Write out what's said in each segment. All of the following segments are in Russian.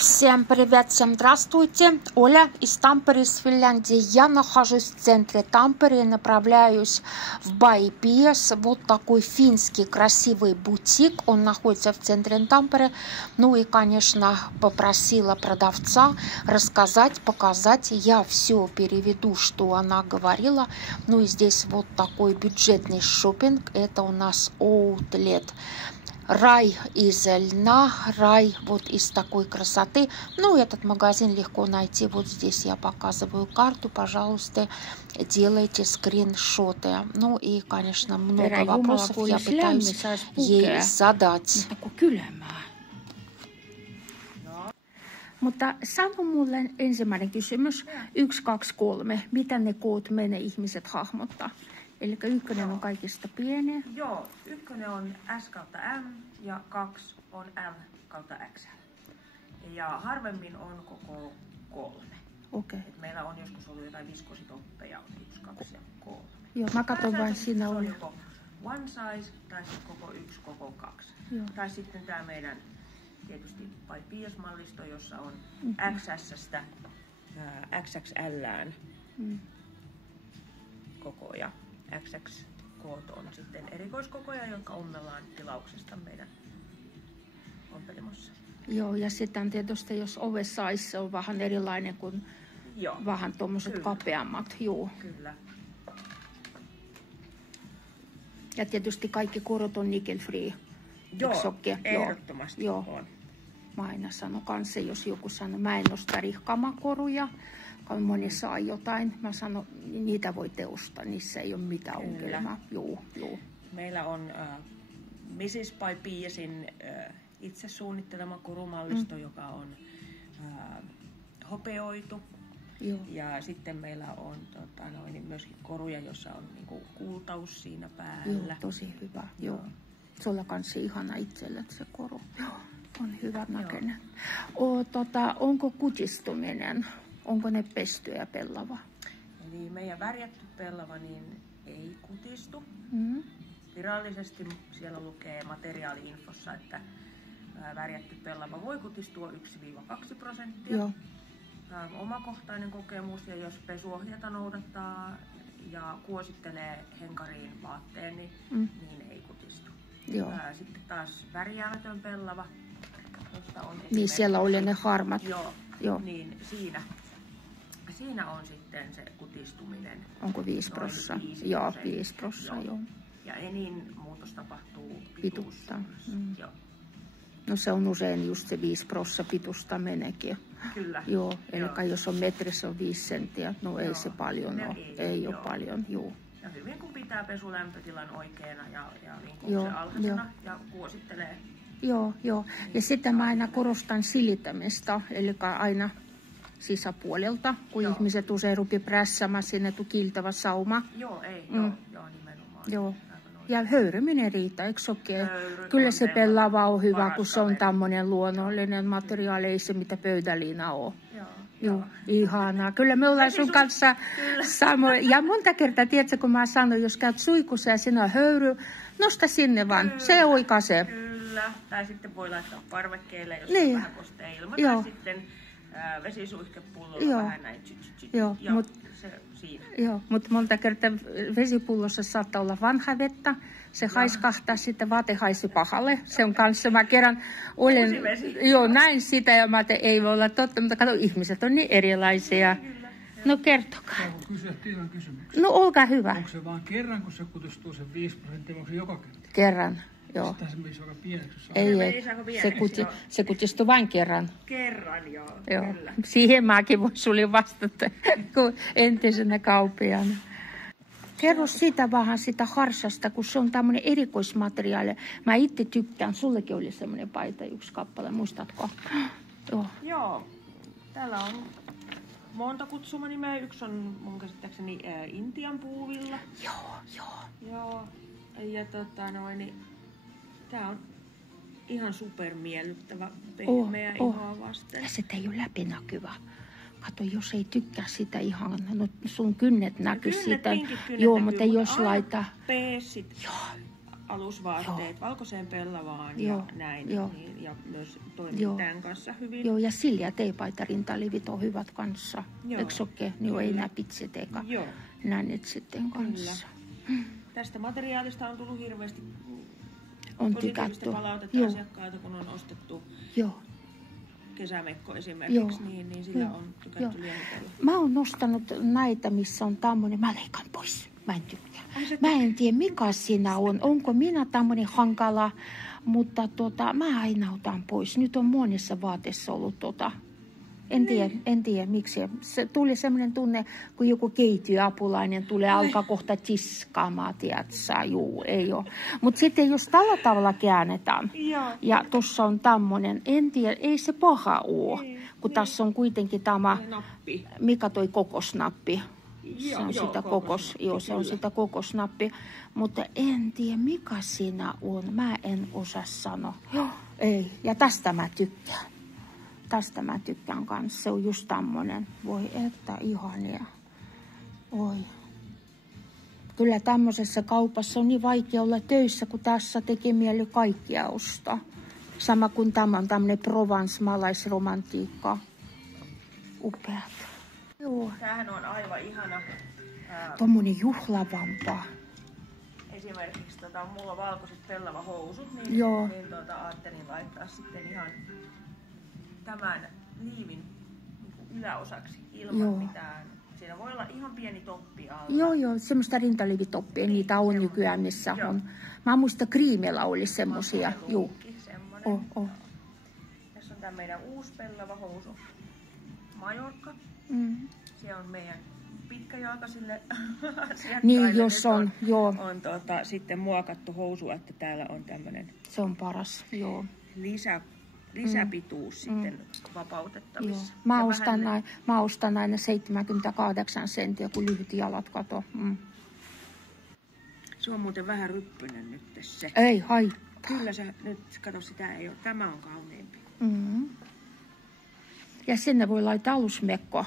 Всем привет, всем здравствуйте. Оля из Тампере, из Финляндии. Я нахожусь в центре Тампере и направляюсь в Байпиес. Вот такой финский красивый бутик. Он находится в центре Тампере. Ну и, конечно, попросила продавца рассказать, показать. Я все переведу, что она говорила. Ну и здесь вот такой бюджетный шопинг. Это у нас Outlet. Рай из льна, рай вот из такой красоты. Ну, этот магазин легко найти. Вот здесь я показываю карту. Пожалуйста, делайте скриншоты. Ну и, конечно, много вопросов я пытаюсь ей задать. Mutta sano mulle ensimmäinen kysymys. 1, 2, 3. Miten ne koot menee ihmiset hahmottaa? Eli 1 on kaikista pieni. Joo, 1 on S kautta M ja 2 on M kautta XL. Ja harvemmin on koko 3. Okei. Meillä on joskus ollut jotain viskositoppeja 1, 2 ja 3. Joo, mä katson vain siinä on oli. joko one size tai sitten koko 1, koko 2. Joo. Tai sitten tää meidän tietysti Baypies-mallisto, jossa on XS-stä XXLään kokoja. XX-koot on sitten erikoiskokoja, jotka ommellaan tilauksesta meidän ompelimossa. Joo, ja sitten tietysti jos oversize on vähän erilainen kuin vähän tuommoiset kapeammat. Joo. Kyllä. Ja tietysti kaikki korot on nickel free. Joo, ehdottomasti joo. On. Mä aina sanon kanssa, jos joku sanoo, mä en osta rihkamakoruja, kun moni saa jotain, mä sanon, niitä voi teostaa, niissä ei ole mitään ongelmaa. Joo. Meillä on Mrs. Baypiesin itse suunnittelema korumallisto, joka on hopeoitu. Joo. Ja sitten meillä on myöskin koruja, jossa on niinku kultaus siinä päällä. Joo, tosi hyvä. Joo. Sulla kanssa ihana itselle se koru. Joo, on hyvä näköinen. Onko kutistuminen? Onko ne pesty ja pellava? Eli meidän värjätty pellava niin ei kutistu. Virallisesti siellä lukee materiaali-infossa, että värjätty pellava voi kutistua 1-2%. Joo. Omakohtainen kokemus, ja jos pesuohjeita noudattaa ja kuosittelee henkariin vaatteen, niin ei kutistu. Joo. Sitten taas värjäämätön pellava, josta on niin siellä oli ne harmat. Joo. Niin siinä on sitten se kutistuminen. Onko 5%? Joo, 5%. Joo. Ja enin muutos tapahtuu pituutta. Joo. No se on usein just se 5% pitusta menekin. Kyllä. Joo, eli jos on metrissä on 5 senttiä, no ei se paljon ole. Ei ole paljon, joo. Ja hyvin kun pitää pesulämpötilan oikeana ja vinkuuksen alhaisena ja kuosittelee. Joo. Ja sitten mä aina korostan silittämistä, eli aina sisäpuolelta, kun ihmiset usein rupeaa prässämään sinne kiltävä sauma. Joo, nimenomaan. Joo. Ja höyryminen riittää, eikö okei? Kyllä se pellava on hyvä, kun se on tämmöinen luonnollinen materiaali, ei se mitä pöydäliina ole. Joo, ihanaa. Kyllä me ollaan sun kanssa samoin. Ja monta kertaa, tiedätkö, kun mä sanon, jos käyt suikussa ja sinä on höyry, nosta sinne vaan, se oikaisee. Kyllä, tai sitten voi laittaa parvekkeelle, jos on vähän kostea ilma, tai sitten vesisuihkepullolla vähän näin. Mutta monta kertaa vesipullossa saattaa olla vanha vettä. Se haiskahtaa, sitten vaate haisi pahalle. Se on kanssa, mä kerran näin sitä ja mä ajattelin, ei voi olla totta, mutta kato, ihmiset on niin erilaisia. No kertokaa. Saanko kysyä ihan kysymyksen? No olkaa hyvä. Onko se vaan kerran, kun se kutistuu se 5%, vai onko se joka kerta? Kerran, joo. Sitä se menisi aika pieneksi. Se kutistuu vain kerran. Kerran, joo. Kyllä. Siihen mäkin voin sulle vastata, kun entisenä kauppiaana. Kerro sitä vähän sitä harsasta, kun se on tämmöinen erikoismateriaali. Mä itse tykkään. Sullekin oli semmoinen paita, 1 kappale, muistatko? Joo. Täällä on monta kutsumanimeä. 1 on mun käsittääkseni Intian puuvilla. Joo. Ja tää on ihan supermiellyttävä, pehmeä ihoa vasten. Ja se ei ole läpinäkyvä. Kato, jos ei tykkää sitä ihan, no sun kynnet näkyy siitä. Joo, mutta jos laittaa. Peesit alusvaatteet valkoiseen pellavaan ja näin. Niin, ja myös toimii tämän kanssa hyvin. Joo, ja Silja teepaita rintalivit on hyvät kanssa. Eikö okei? Niin ei nää pitsit eikä nännit sitten kanssa. Tästä materiaalista on tullut hirveästi positiivista palautetta asiakkailta, kun on ostettu kesämekko esimerkiksi, niin sillä on tykätty lienitellä. Mä oon nostanut näitä, missä on tämmönen, mä leikan pois. Mä en tykkää. Mä en tiedä, mikä siinä on. Onko minä tämmönen hankala, mutta mä aina otan pois. Nyt on monessa vaatteessa ollut En tiedä miksi. Se tuli semmoinen tunne, kun joku keittiöapulainen tulee alkaa kohta tiskaamaan, tiedätkö? Juu, ei ole. Mutta sitten jos tällä tavalla käännetään, ja tuossa on tämmöinen, en tiedä, ei se paha ole, kun tässä on kuitenkin tämä, mikä toi kokosnappi. Se on sitä kokosnappi. Mutta en tiedä, mikä siinä on. Mä en osaa sanoa. Ei, ja tästä mä tykkään. Tästä mä tykkään kanssa. Se on just tämmönen. Voi että ihania. Oi. Kyllä tämmöisessä kaupassa on niin vaikea olla töissä, kun tässä tekee mieli kaikkia ostaa. Sama kuin tämä on tämmönen Provence-malaisromantiikka. Upeat. Joo. Tämähän on aivan ihana. Tommonen juhlavampaa. Esimerkiksi mulla on valkoiset pellavahousut, niin ajattelin laittaa sitten ihan tämän liivin yläosaksi ilman mitään. Siinä voi olla ihan pieni toppi alla. Joo, semmoista rintaliivitoppia, niitä on nykyään missä on. Mä muistan Kriimellä oli semmosia. Joo. Tässä on tää meidän uusi pellavahousu. Majorkka. Se on meidän pitkäjalkaisille asiakkaille. Niin, jos on, on sitten muokattu housu, että täällä on tämmönen. Se on paras, joo. Lisäpituus sitten vapautettavissa. Mä ostan aina 78 senttiä, kun lyhyt jalat kato. Se on muuten vähän ryppyinen nyt se. Ei haittaa. Kyllä se nyt, kato sitä ei ole. Tämä on kauneempi. Ja sinne voi laittaa alusmekkoa.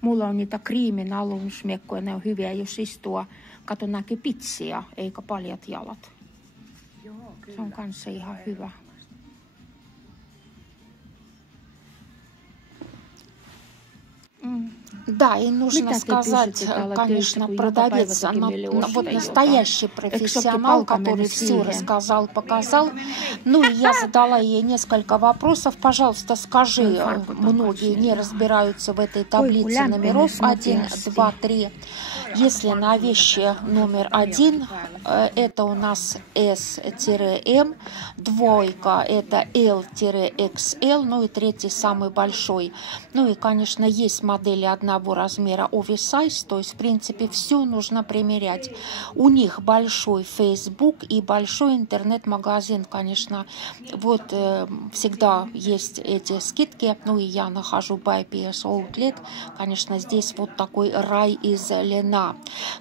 Mulla on niitä Kriimin alusmekkoja, ne on hyviä, jos istua. Kato näkee pitsiä, eikä paljat jalat. Joo, kyllä. Se on kanssa ihan hyvä. Да, и нужно сказать, конечно, продавец, вот настоящий профессионал, который все рассказал, показал. Ну и я задала ей несколько вопросов. Пожалуйста, скажи, многие не разбираются в этой таблице номеров 1, 2, 3. Если на вещи номер 1, это у нас S-M, двойка это L-XL, ну и третий самый большой. Ну и, конечно, есть модели одного размера oversize, то есть, в принципе, все нужно примерять. У них большой Facebook и большой интернет-магазин, конечно. Вот всегда есть эти скидки. Ну и я нахожу Buy PS Outlet. Конечно, здесь вот такой рай из льна.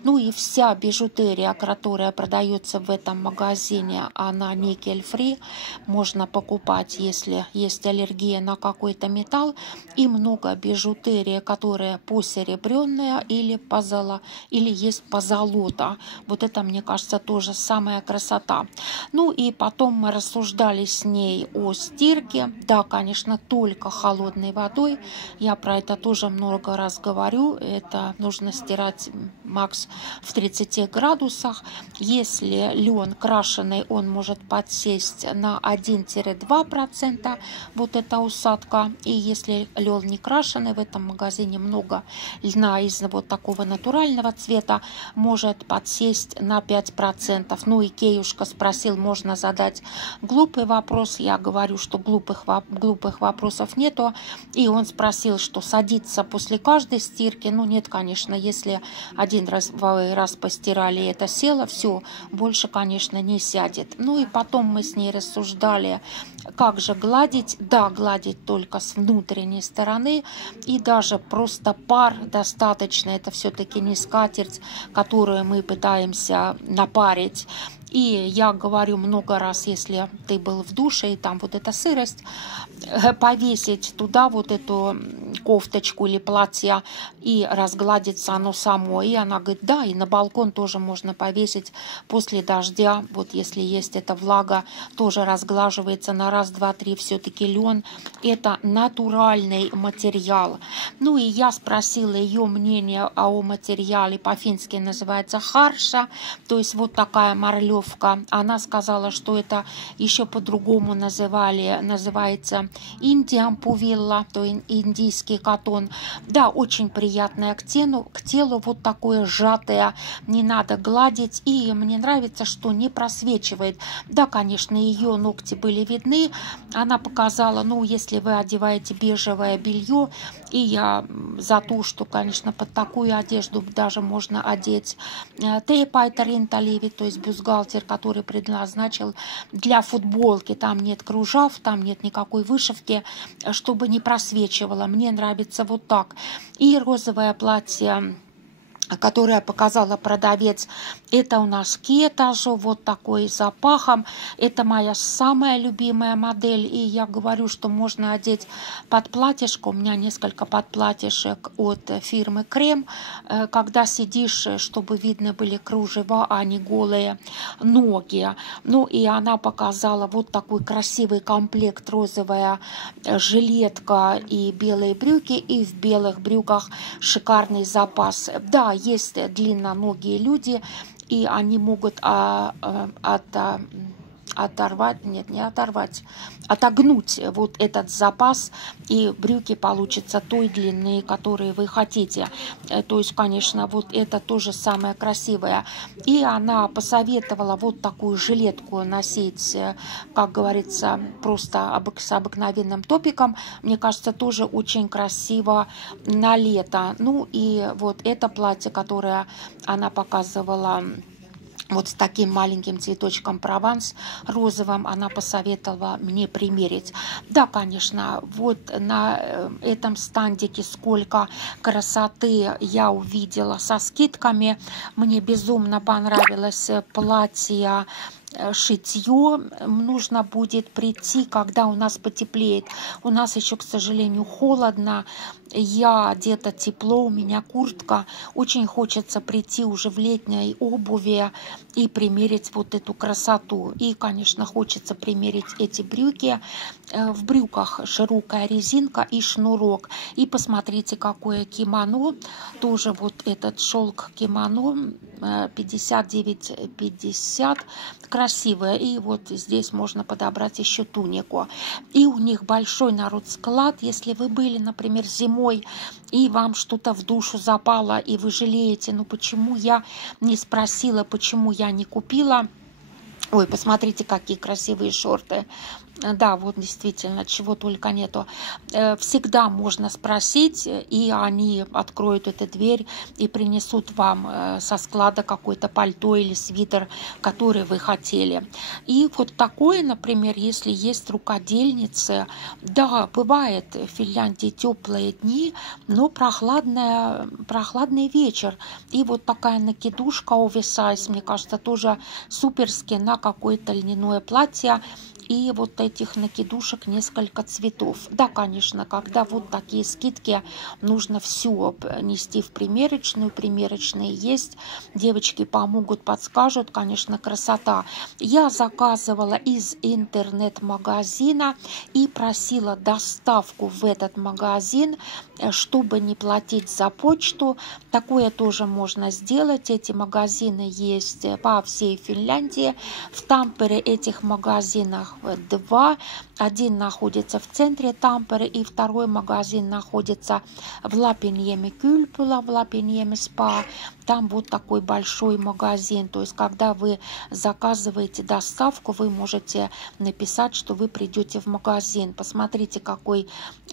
Ну и вся бижутерия, которая продается в этом магазине, она никель-фри. Можно покупать, если есть аллергия на какой-то металл. И много бижутерии, которая посеребренная или или есть позолота. Вот это, мне кажется, тоже самая красота. Ну и потом мы рассуждали с ней о стирке. Да, конечно, только холодной водой. Я про это тоже много раз говорю. Это нужно стирать макс в 30 градусах. Если лен крашеный, он может подсесть на 1-2%. Вот эта усадка. И если лен не крашеный, в этом магазине много льна из вот такого натурального цвета, может подсесть на 5%. Ну и Кеюшка спросил, можно задать глупый вопрос. Я говорю, что глупых вопросов нету. И он спросил, что садится после каждой стирки. Ну нет, конечно, если один раз постирали, и это село, все, больше, конечно, не сядет. Ну и потом мы с ней рассуждали, как же гладить. Да, гладить только с внутренней стороны. И даже просто пар достаточно. Это все-таки не скатерть, которую мы пытаемся напарить. И я говорю много раз, если ты был в душе, и там вот эта сырость, повесить туда вот эту кофточку или платье, и разгладится оно само. И она говорит, да, и на балкон тоже можно повесить после дождя. Вот если есть эта влага, тоже разглаживается на раз, два, три. Все-таки лен – это натуральный материал. Ну и я спросила ее мнение о материале. По-фински называется харша, то есть вот такая морлевка. Она сказала, что это еще по-другому называется индиан пувилла, то есть индийский катон. Да, очень приятная к телу, вот такое сжатое, не надо гладить. И мне нравится, что не просвечивает. Да, конечно, ее ногти были видны. Она показала, ну, если вы одеваете бежевое белье, и я за то, что, конечно, под такую одежду даже можно одеть тейпайтеринталиви, то есть бюстгальтер, который предназначен для футболки. Там нет кружев, там нет никакой вышивки, чтобы не просвечивало. Мне нравится вот так. И розовое платье, которое показала продавец, это у нас кетажо, вот такой с запахом. Это моя самая любимая модель. И я говорю, что можно одеть под платьишко. У меня несколько подплатьишек от фирмы Крем. Когда сидишь, чтобы видны были кружева, а не голые ноги. Ну и она показала вот такой красивый комплект: розовая жилетка и белые брюки. И в белых брюках шикарный запас. Да, есть длинноногие люди, и они могут отогнуть вот этот запас, и брюки получатся той длины, которые вы хотите. То есть, конечно, вот это тоже самое красивое. И она посоветовала вот такую жилетку носить, как говорится, просто с обыкновенным топиком. Мне кажется, тоже очень красиво на лето. Ну и вот это платье, которое она показывала, вот с таким маленьким цветочком Прованс розовым, она посоветовала мне примерить. Да, конечно, вот на этом стандике сколько красоты я увидела со скидками. Мне безумно понравилось платье, шитье. Нужно будет прийти, когда у нас потеплеет. У нас еще, к сожалению, холодно. Я одета тепло, у меня куртка. Очень хочется прийти уже в летней обуви и примерить вот эту красоту. И, конечно, хочется примерить эти брюки. В брюках широкая резинка и шнурок. И посмотрите, какое кимоно. Тоже вот этот шелк кимоно 59,50. Красивое. И вот здесь можно подобрать еще тунику. И у них большой склад. Если вы были, например, зимой, и вам что-то в душу запало, и вы жалеете, ну почему я не спросила, почему я не купила. Ой, посмотрите, какие красивые шорты. Да, вот действительно, чего только нету. Всегда можно спросить, и они откроют эту дверь и принесут вам со склада какое-то пальто или свитер, который вы хотели. И вот такое, например, если есть рукодельницы, да, бывает в Финляндии теплые дни, но прохладный вечер. И вот такая накидушка оверсайз, мне кажется, тоже суперски на какое-то льняное платье. И вот этих накидушек несколько цветов. Да, конечно, когда вот такие скидки, нужно все нести в примерочную. Примерочные есть. Девочки помогут, подскажут. Конечно, красота. Я заказывала из интернет-магазина и просила доставку в этот магазин, чтобы не платить за почту. Такое тоже можно сделать. Эти магазины есть по всей Финляндии. В Тампере этих магазинах два. Один находится в центре Тампере, и второй магазин находится в Лапиньеме Кюльпула, в Лапиньеме Спа. Там вот такой большой магазин. То есть, когда вы заказываете доставку, вы можете написать, что вы придете в магазин. Посмотрите, какой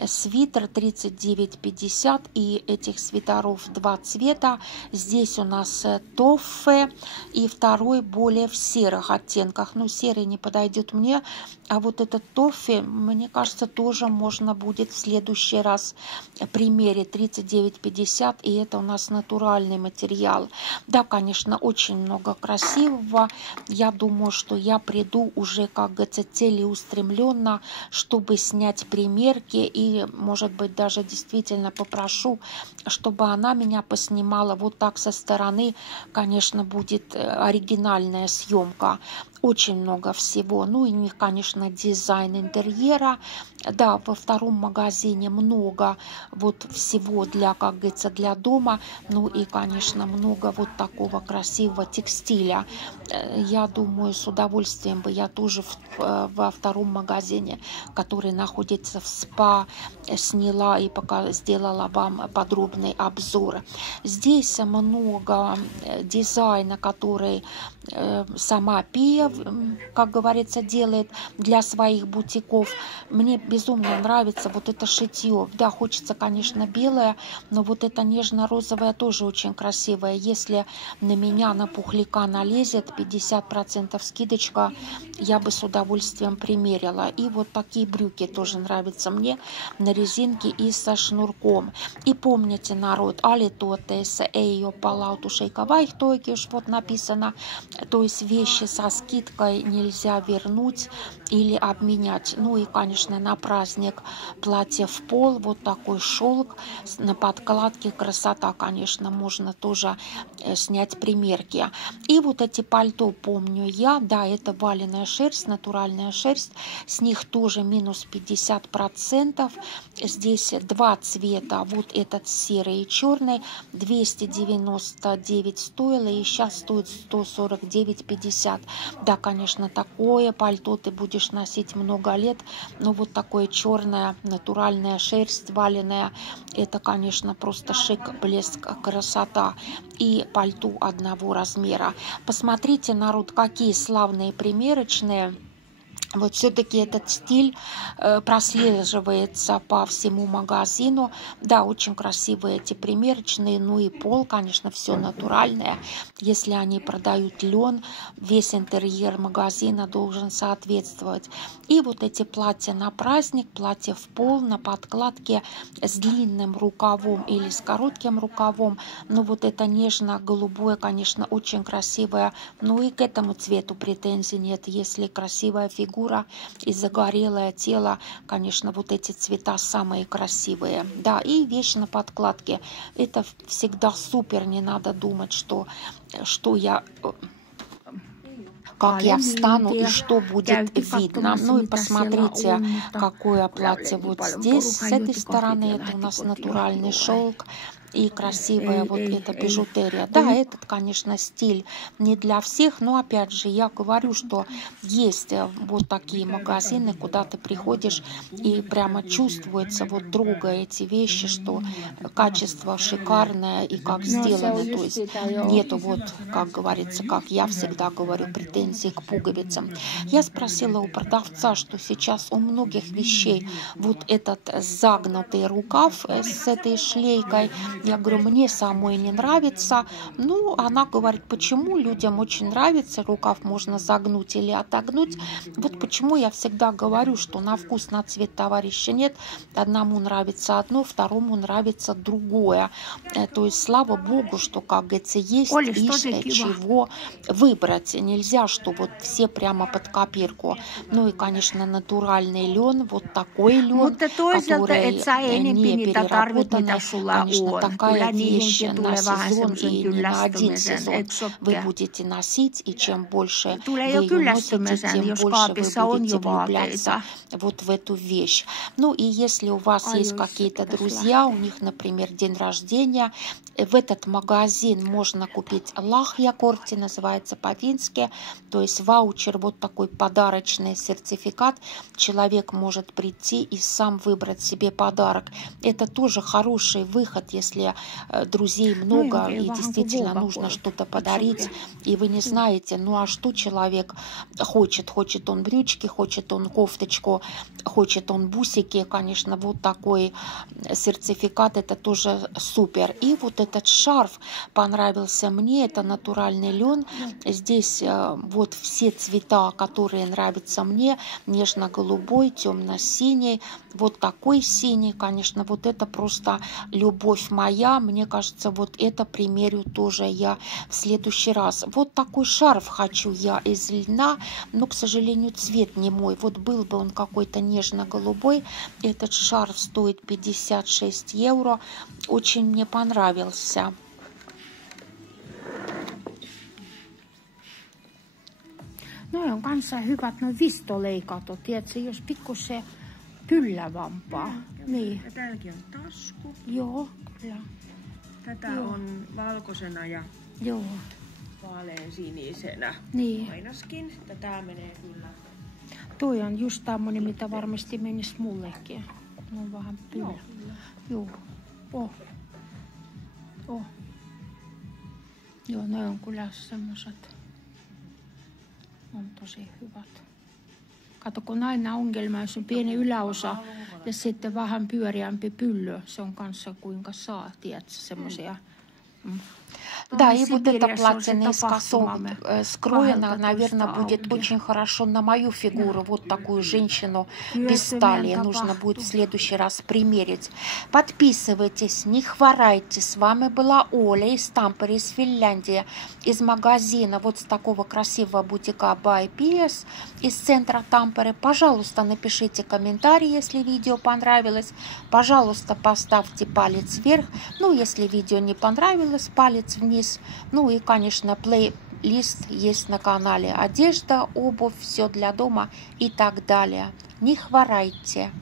свитер, 39,50. И этих свитеров два цвета. Здесь у нас тоффе, и второй более в серых оттенках. Ну, серый не подойдет мне, а вот этот тоффе кофе, мне кажется, тоже можно будет в следующий раз примерить. 39,50, и это у нас натуральный материал. Да, конечно, очень много красивого. Я думаю, что я приду уже, как говорится, целеустремленно, чтобы снять примерки, и, может быть, даже действительно попрошу, чтобы она меня поснимала вот так со стороны. Конечно, будет оригинальная съемка. Очень много всего. Ну и, конечно, дизайн интерьера. Да, во втором магазине много вот всего для, как говорится, для дома. Ну и, конечно, много вот такого красивого текстиля. Я думаю, с удовольствием бы я тоже во втором магазине, который находится в СПА, сняла и пока сделала вам подробный обзор. Здесь много дизайна, который сама Пия, как говорится, делает для своих бутиков. Мне безумно нравится вот это шитье. Да, хочется, конечно, белое, но вот это нежно-розовое тоже очень красивое. Если на меня, на пухляка налезет, 50% скидочка, я бы с удовольствием примерила. И вот такие брюки тоже нравятся мне на резинке и со шнурком. И помните, народ, алитуотеissa ei ole palautuseikä вот написано. То есть вещи со скидкой нельзя вернуть или обменять. Ну и, конечно, на праздник платье в пол, вот такой шелк на подкладке, красота, конечно, можно тоже снять примерки. И вот эти пальто помню я, да, это валеная шерсть, натуральная шерсть, с них тоже минус 50%. Здесь два цвета, вот этот серый и черный, 299 стоило, и сейчас стоит 149,50. Да, конечно, такое пальто ты будешь носить много лет, но вот такое черная натуральная шерсть валеная, это, конечно, просто шик, блеск, красота. И пальто одного размера. Посмотрите, народ, какие славные примерочные. Вот все-таки этот стиль прослеживается по всему магазину. Да, очень красивые эти примерочные. Ну и пол, конечно, все натуральное. Если они продают лен, весь интерьер магазина должен соответствовать. И вот эти платья на праздник, платья в пол, на подкладке с длинным рукавом или с коротким рукавом. Ну вот это нежно-голубое, конечно, очень красивое. Ну и к этому цвету претензий нет. Если красивая фигура и загорелое тело, конечно, вот эти цвета самые красивые. Да, и вещь на подкладке. Это всегда супер, не надо думать, что я... как я встану и что будет видно. Ну и посмотрите, какое платье вот здесь. С этой стороны это у нас натуральный шелк. И красивая вот эта бижутерия. Да, этот, конечно, стиль не для всех, но опять же я говорю, что есть вот такие магазины, куда ты приходишь и прямо чувствуется, вот трогая эти вещи, что качество шикарное и как сделано. То есть нету вот, как говорится, как я всегда говорю, претензий к пуговицам. Я спросила у продавца, что сейчас у многих вещей вот этот загнутый рукав с этой шлейкой. Я говорю, мне самой не нравится. Ну, она говорит, почему людям очень нравится, рукав можно загнуть или отогнуть. Вот почему я всегда говорю, что на вкус, на цвет товарища нет. Одному нравится одно, второму нравится другое. То есть, слава богу, что, как говорится, есть из чего выбрать. Нельзя, что вот все прямо под копирку. Ну и, конечно, натуральный лен, вот такой лен, который не переработанный. Конечно, такая вещь на сезон и не на один сезон вы будете носить, и чем больше вы ее носите, тем больше вы будете влюбляться вот в эту вещь. Ну и если у вас есть какие-то друзья, у них, например, день рождения, в этот магазин можно купить лахьякорти, называется по-фински, то есть ваучер, вот такой подарочный сертификат. Человек может прийти и сам выбрать себе подарок. Это тоже хороший выход, если если друзей много и действительно нужно что-то подарить, и вы не знаете, ну а что человек хочет? Хочет он брючки, хочет он кофточку, хочет он бусики, конечно, вот такой сертификат, это тоже супер. И вот этот шарф понравился мне, это натуральный лен. Здесь вот все цвета, которые нравятся мне, нежно-голубой, темно-синий, вот такой синий, конечно, вот это просто любовь моя. Мне кажется, вот это примерю тоже я в следующий раз. Вот такой шарф хочу я из льна, но, к сожалению, цвет не мой. Вот был бы он какой-то нежно-голубой. Этот шарф стоит 56 евро. Очень мне понравился. Noi on kanssa hyvät nuo vistoleikatot, tiedätkö, jos pikkusen pyllävampaa. Niin. Ja täälläkin on tasku. Joo, kyllä. Tätä on valkoisena ja vaaleansinisenä. Niin. Mainoskin. Tää menee kyllä. Toi on just tämmönen, mitä varmasti menisi mullekin. Kun on vähän pyllä. Joo. Joo, ne on kyllä semmoset. On tosi hyvät. Kato, kun aina ongelma, jos on pieni yläosa ja sitten vähän pyöriämpi pyllö, se on kanssa kuinka saa, tiedätkö, semmoisia. Да, и вот это платье наискосок скроено, наверное, будет очень хорошо на мою фигуру. Вот такую женщину без талии нужно будет в следующий раз примерить. Подписывайтесь, не хворайте. С вами была Оля из Тампере, из Финляндии, из магазина вот с такого красивого бутика By PS из центра Тампере. Пожалуйста, напишите комментарий, если видео понравилось. Пожалуйста, поставьте палец вверх. Ну, если видео не понравилось, палец вниз. Ну и, конечно, плейлист есть на канале. Одежда, обувь, все для дома и так далее. Не хворайте.